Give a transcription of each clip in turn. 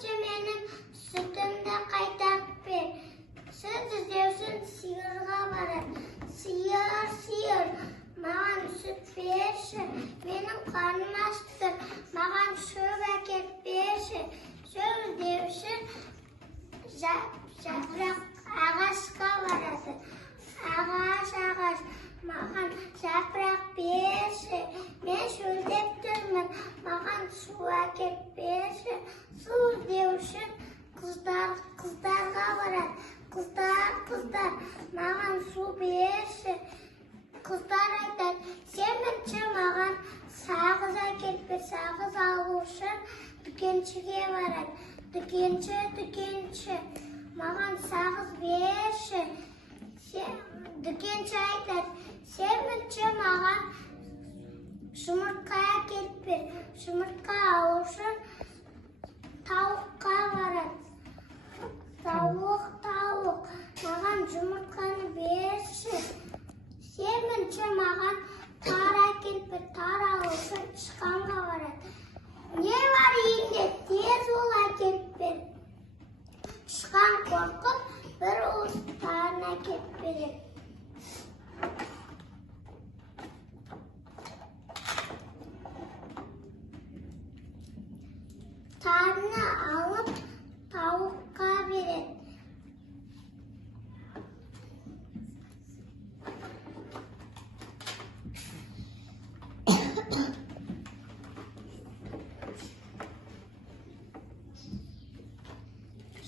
Сиыршы менің сүтімді қайтарып бер. Сүт іздеушін сиырға барады. Сиыр, сиыр, маған сүт берші. Менің қарным ашты, маған шөп әкеліп берші. Шөп іздеуші жапырақ ағашқа барады. Ағаш, ағаш, маған жапырақ берші. Мен шөлдеп тұрмын, маған су әкеліп берші. Су іздеуші қыздарға барады. Қыздар, қыздар, маған су берші. Қыздар айтады, сен маған сағыз әкеліп бер. Сағыз алу үшін дүкеншіге барады. Дүкенші, дүкенші, маған сағыз берші. Дүкенші айтады, сен маған жұмыртқа әкеліп бер. Жұмыртқа алу үшін тауыққа барады. Тауық, тауық, маған жұмыртқаны берші. Сен маған тар әкеліп бер. Тар алу үшін тышқанға барады. Не бар үйінде, тез ол әкеліп бер. Тышқан қорқып, бір уыс тарын әкеліп береді. Тарыны алып, тауыққа береді.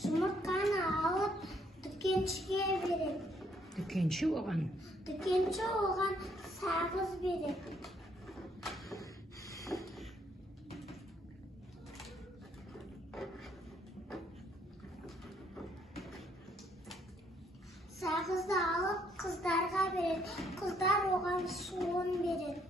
Жұмыртқаны алып, дүкеншіге береді. Дүкенші оған сағыз береді. Сағызды алып, қыздарға береді. Қыздар оған суын береді.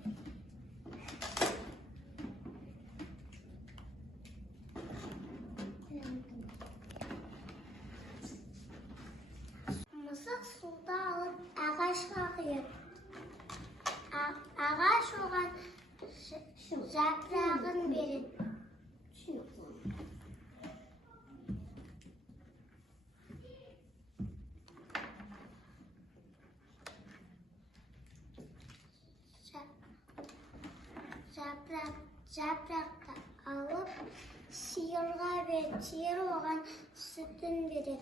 Мысық суды алып ағашқа құяды. Ағаш оған жапырағын береді. Жапырақты алып сиырға береді. Сиыр оған сүтін береді.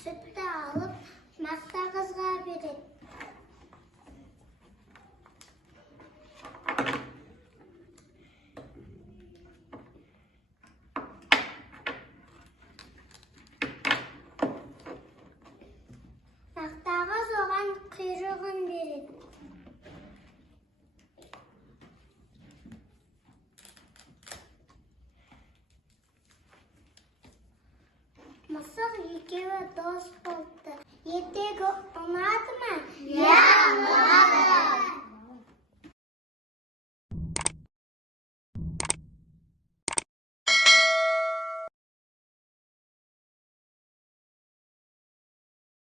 Сүтті алып Мақтақызға береді. Мақтақыз оған құйрығын береді. Мысық екеуі дос болды. Ертегі ұнады ма?